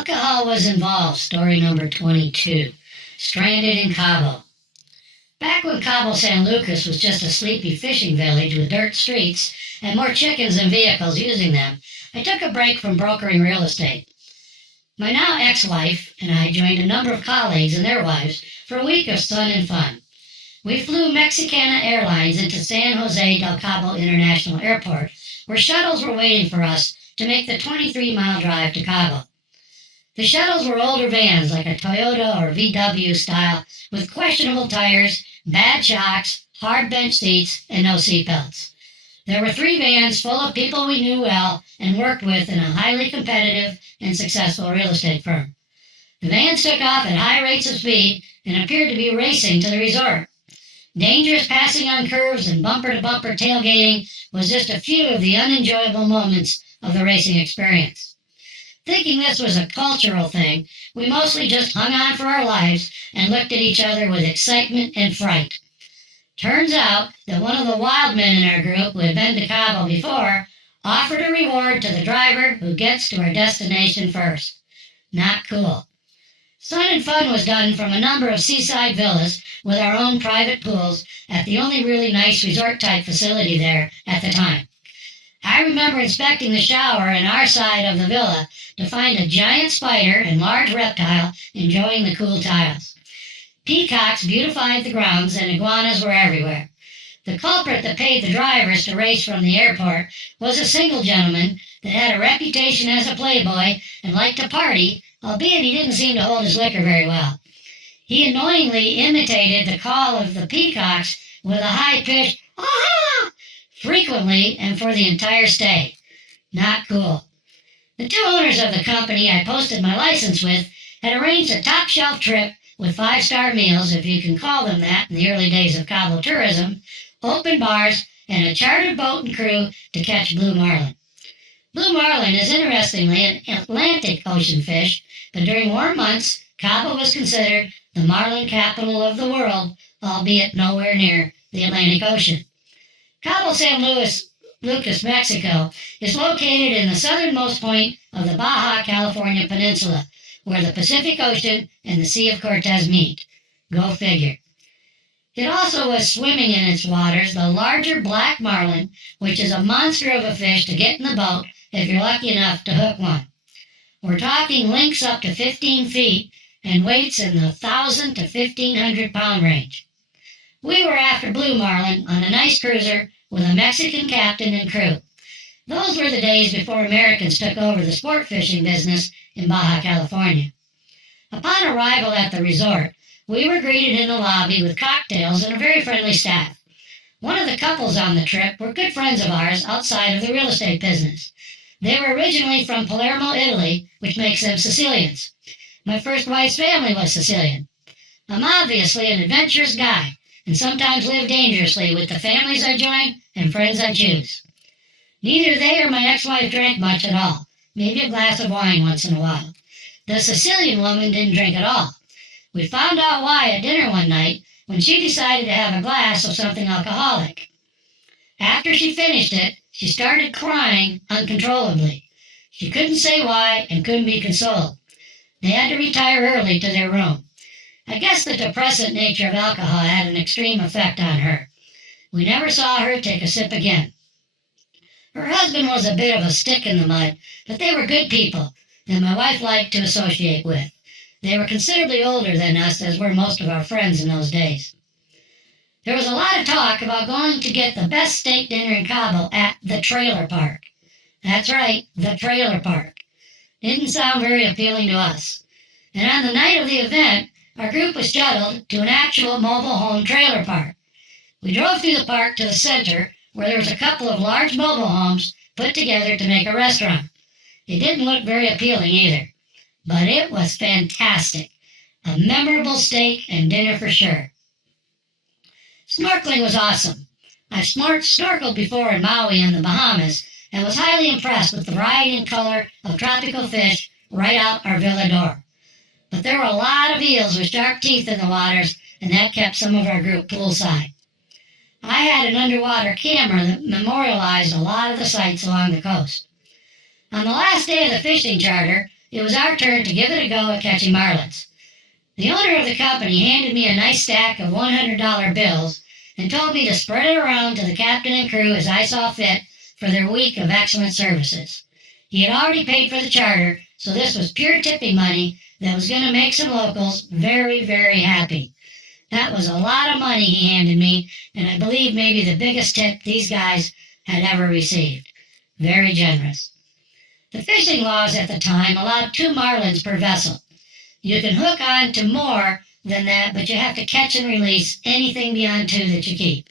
Alcohol was involved, story number 22. Stranded in Cabo. Back when Cabo San Lucas was just a sleepy fishing village with dirt streets and more chickens than vehicles using them, I took a break from brokering real estate. My now ex-wife and I joined a number of colleagues and their wives for a week of sun and fun. We flew Mexicana Airlines into San Jose del Cabo International Airport, where shuttles were waiting for us to make the 23-mile drive to Cabo. The shuttles were older vans like a Toyota or VW style with questionable tires, bad shocks, hard bench seats, and no seatbelts. There were 3 vans full of people we knew well and worked with in a highly competitive and successful real estate firm. The vans took off at high rates of speed and appeared to be racing to the resort. Dangerous passing on curves and bumper-to-bumper tailgating was just a few of the unenjoyable moments of the racing experience. Thinking this was a cultural thing, we mostly just hung on for our lives and looked at each other with excitement and fright. Turns out that one of the wild men in our group who had been to Cabo before offered a reward to the driver who gets to our destination first. Not cool. Sun and fun was done from a number of seaside villas with our own private pools at the only really nice resort-type facility there at the time. I remember inspecting the shower in our side of the villa to find a giant spider and large reptile enjoying the cool tiles. Peacocks beautified the grounds and iguanas were everywhere. The culprit that paid the drivers to race from the airport was a single gentleman that had a reputation as a playboy and liked to party, albeit he didn't seem to hold his liquor very well. He annoyingly imitated the call of the peacocks with a high-pitched "ah!" frequently and for the entire stay. Not cool. The 2 owners of the company I posted my license with had arranged a top-shelf trip with 5-star meals, if you can call them that in the early days of Cabo tourism, open bars, and a chartered boat and crew to catch blue marlin. Blue marlin is interestingly an Atlantic Ocean fish, but during warm months, Cabo was considered the marlin capital of the world, albeit nowhere near the Atlantic Ocean. Cabo San Lucas, Mexico, is located in the southernmost point of the Baja California Peninsula, where the Pacific Ocean and the Sea of Cortez meet. Go figure. It also was swimming in its waters the larger black marlin, which is a monster of a fish to get in the boat if you're lucky enough to hook one. We're talking lengths up to 15 feet and weights in the 1,000 to 1,500 pound range. We were after blue marlin on a nice cruiser with a Mexican captain and crew. Those were the days before Americans took over the sport fishing business in Baja California. Upon arrival at the resort, we were greeted in the lobby with cocktails and a very friendly staff. One of the couples on the trip were good friends of ours outside of the real estate business. They were originally from Palermo, Italy, which makes them Sicilians. My first wife's family was Sicilian. I'm obviously an adventurous guy, and sometimes live dangerously with the families I join and friends I choose. Neither they or my ex-wife drank much at all, maybe a glass of wine once in a while. The Sicilian woman didn't drink at all. We found out why at dinner one night when she decided to have a glass of something alcoholic. After she finished it, she started crying uncontrollably. She couldn't say why and couldn't be consoled. They had to retire early to their room. I guess the depressant nature of alcohol had an extreme effect on her. We never saw her take a sip again. Her husband was a bit of a stick in the mud, but they were good people that my wife liked to associate with. They were considerably older than us, as were most of our friends in those days. There was a lot of talk about going to get the best steak dinner in Cabo at the trailer park. That's right, the trailer park. Didn't sound very appealing to us. And on the night of the event, our group was shuttled to an actual mobile home trailer park. We drove through the park to the center, where there was a couple of large mobile homes put together to make a restaurant. It didn't look very appealing either, but it was fantastic. A memorable steak and dinner for sure. Snorkeling was awesome. I've snorkeled before in Maui and the Bahamas and was highly impressed with the variety and color of tropical fish right out our villa door. But there were a lot of eels with sharp teeth in the waters, and that kept some of our group poolside. I had an underwater camera that memorialized a lot of the sights along the coast. On the last day of the fishing charter, it was our turn to give it a go at catching marlins. The owner of the company handed me a nice stack of $100 bills and told me to spread it around to the captain and crew as I saw fit for their week of excellent services. He had already paid for the charter, so this was pure tipping money that was going to make some locals very, very happy. That was a lot of money he handed me, and I believe maybe the biggest tip these guys had ever received. Very generous. The fishing laws at the time allowed 2 marlins per vessel. You can hook on to more than that, but you have to catch and release anything beyond 2 that you keep.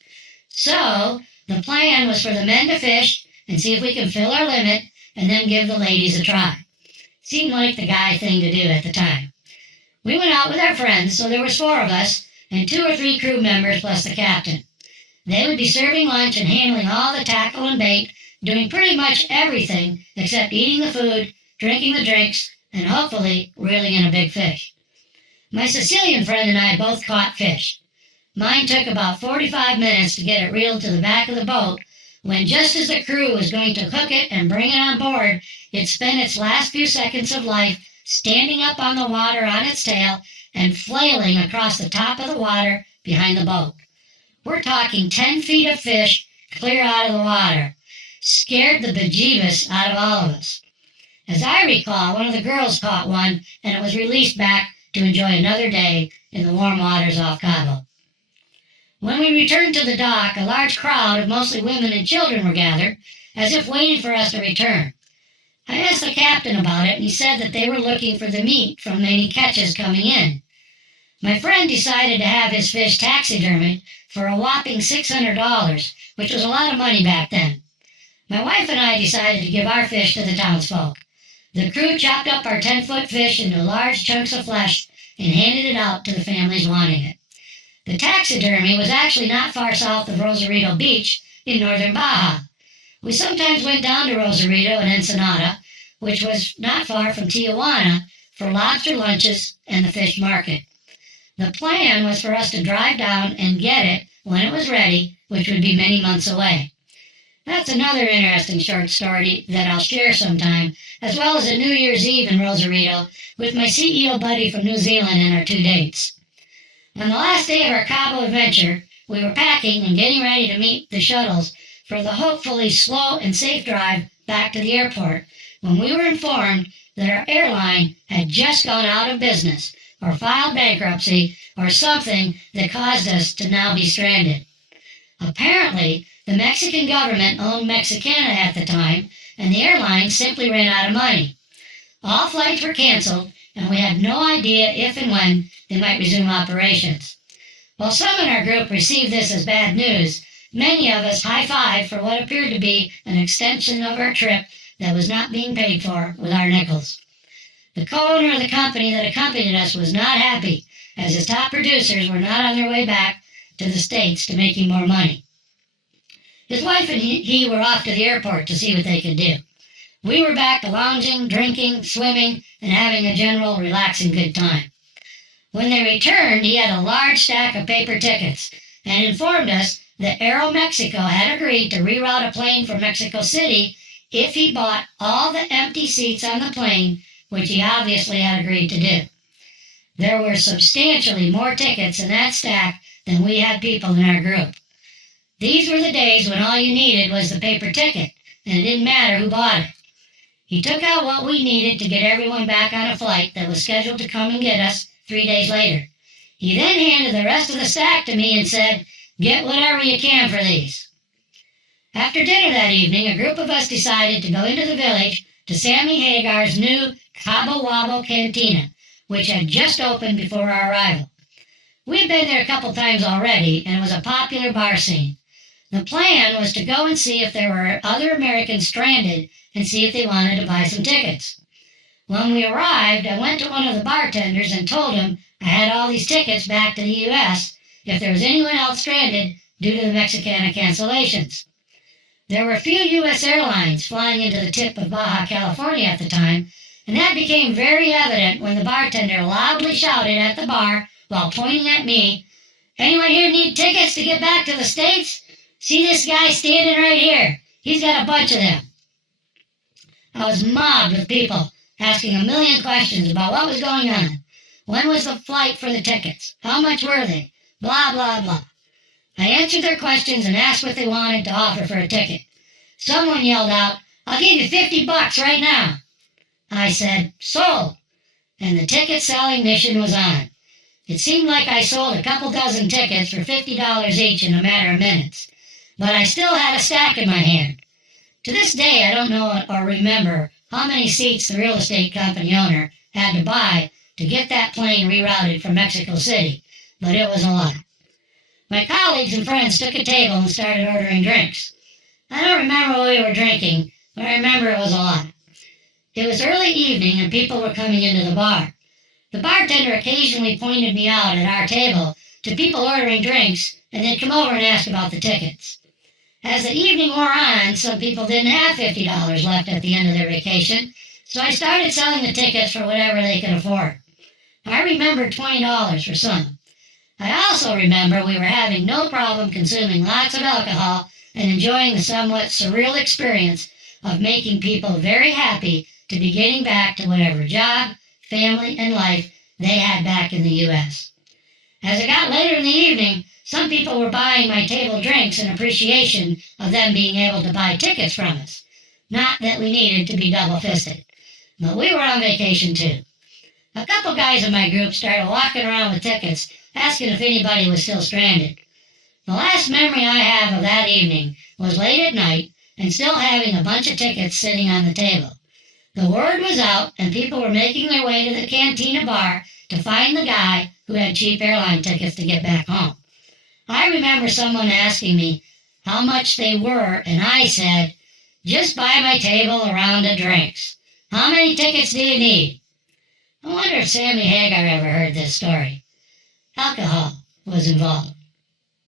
So, the plan was for the men to fish and see if we can fill our limit and then give the ladies a try. Seemed like the guy thing to do at the time. We went out with our friends, so there was 4 of us, and 2 or 3 crew members plus the captain. They would be serving lunch and handling all the tackle and bait, doing pretty much everything except eating the food, drinking the drinks, and hopefully reeling in a big fish. My Sicilian friend and I both caught fish. Mine took about 45 minutes to get it reeled to the back of the boat, when just as the crew was going to hook it and bring it on board, it spent its last few seconds of life standing up on the water on its tail and flailing across the top of the water behind the boat. We're talking 10 feet of fish clear out of the water. Scared the bejeebus out of all of us. As I recall, one of the girls caught one, and it was released back to enjoy another day in the warm waters off Cabo. When we returned to the dock, a large crowd of mostly women and children were gathered, as if waiting for us to return. I asked the captain about it, and he said that they were looking for the meat from any catches coming in. My friend decided to have his fish taxidermied for a whopping $600, which was a lot of money back then. My wife and I decided to give our fish to the townsfolk. The crew chopped up our 10-foot fish into large chunks of flesh and handed it out to the families wanting it. The taxidermy was actually not far south of Rosarito Beach in northern Baja. We sometimes went down to Rosarito and Ensenada, which was not far from Tijuana, for lobster lunches and the fish market. The plan was for us to drive down and get it when it was ready, which would be many months away. That's another interesting short story that I'll share sometime, as well as a New Year's Eve in Rosarito with my CEO buddy from New Zealand and our 2 dates. On the last day of our Cabo adventure, we were packing and getting ready to meet the shuttles for the hopefully slow and safe drive back to the airport when we were informed that our airline had just gone out of business or filed bankruptcy or something that caused us to now be stranded. Apparently, the Mexican government owned Mexicana at the time, and the airline simply ran out of money. All flights were canceled, and we had no idea if and when they might resume operations. While some in our group received this as bad news, many of us high-fived for what appeared to be an extension of our trip that was not being paid for with our nickels. The co-owner of the company that accompanied us was not happy, as his top producers were not on their way back to the States to making more money. His wife and he were off to the airport to see what they could do. We were back to lounging, drinking, swimming, and having a general relaxing good time. When they returned, he had a large stack of paper tickets and informed us that Aeromexico had agreed to reroute a plane from Mexico City if he bought all the empty seats on the plane, which he obviously had agreed to do. There were substantially more tickets in that stack than we had people in our group. These were the days when all you needed was the paper ticket, and it didn't matter who bought it. He took out what we needed to get everyone back on a flight that was scheduled to come and get us 3 days later. He then handed the rest of the stack to me and said, "Get whatever you can for these." After dinner that evening, a group of us decided to go into the village to Sammy Hagar's new Cabo Wabo Cantina, which had just opened before our arrival. We had been there a couple times already, and it was a popular bar scene. The plan was to go and see if there were other Americans stranded and see if they wanted to buy some tickets. When we arrived, I went to one of the bartenders and told him I had all these tickets back to the U.S. if there was anyone else stranded due to the Mexicana cancellations. There were few U.S. airlines flying into the tip of Baja California at the time, and that became very evident when the bartender loudly shouted at the bar while pointing at me, "Anyone here need tickets to get back to the States? See this guy standing right here. He's got a bunch of them." I was mobbed with people asking a million questions about what was going on. When was the flight for the tickets? How much were they? Blah, blah, blah. I answered their questions and asked what they wanted to offer for a ticket. Someone yelled out, "I'll give you $50 right now." I said, "Sold," and the ticket selling mission was on. It seemed like I sold a couple dozen tickets for $50 each in a matter of minutes, but I still had a stack in my hand. To this day, I don't know or remember how many seats the real estate company owner had to buy to get that plane rerouted from Mexico City, but it was a lot. My colleagues and friends took a table and started ordering drinks. I don't remember what we were drinking, but I remember it was a lot. It was early evening and people were coming into the bar. The bartender occasionally pointed me out at our table to people ordering drinks and they'd come over and ask about the tickets. As the evening wore on, some people didn't have $50 left at the end of their vacation, so I started selling the tickets for whatever they could afford. I remember $20 for some. I also remember we were having no problem consuming lots of alcohol and enjoying the somewhat surreal experience of making people very happy to be getting back to whatever job, family, and life they had back in the U.S. As it got later in the evening, some people were buying my table drinks in appreciation of them being able to buy tickets from us. Not that we needed to be double-fisted, but we were on vacation too. A couple guys in my group started walking around with tickets, asking if anybody was still stranded. The last memory I have of that evening was late at night and still having a bunch of tickets sitting on the table. The word was out and people were making their way to the Cantina bar to find the guy who had cheap airline tickets to get back home. I remember someone asking me how much they were, and I said, "Just buy my table a round of drinks. How many tickets do you need?" I wonder if Sammy Hagar ever heard this story. Alcohol was involved.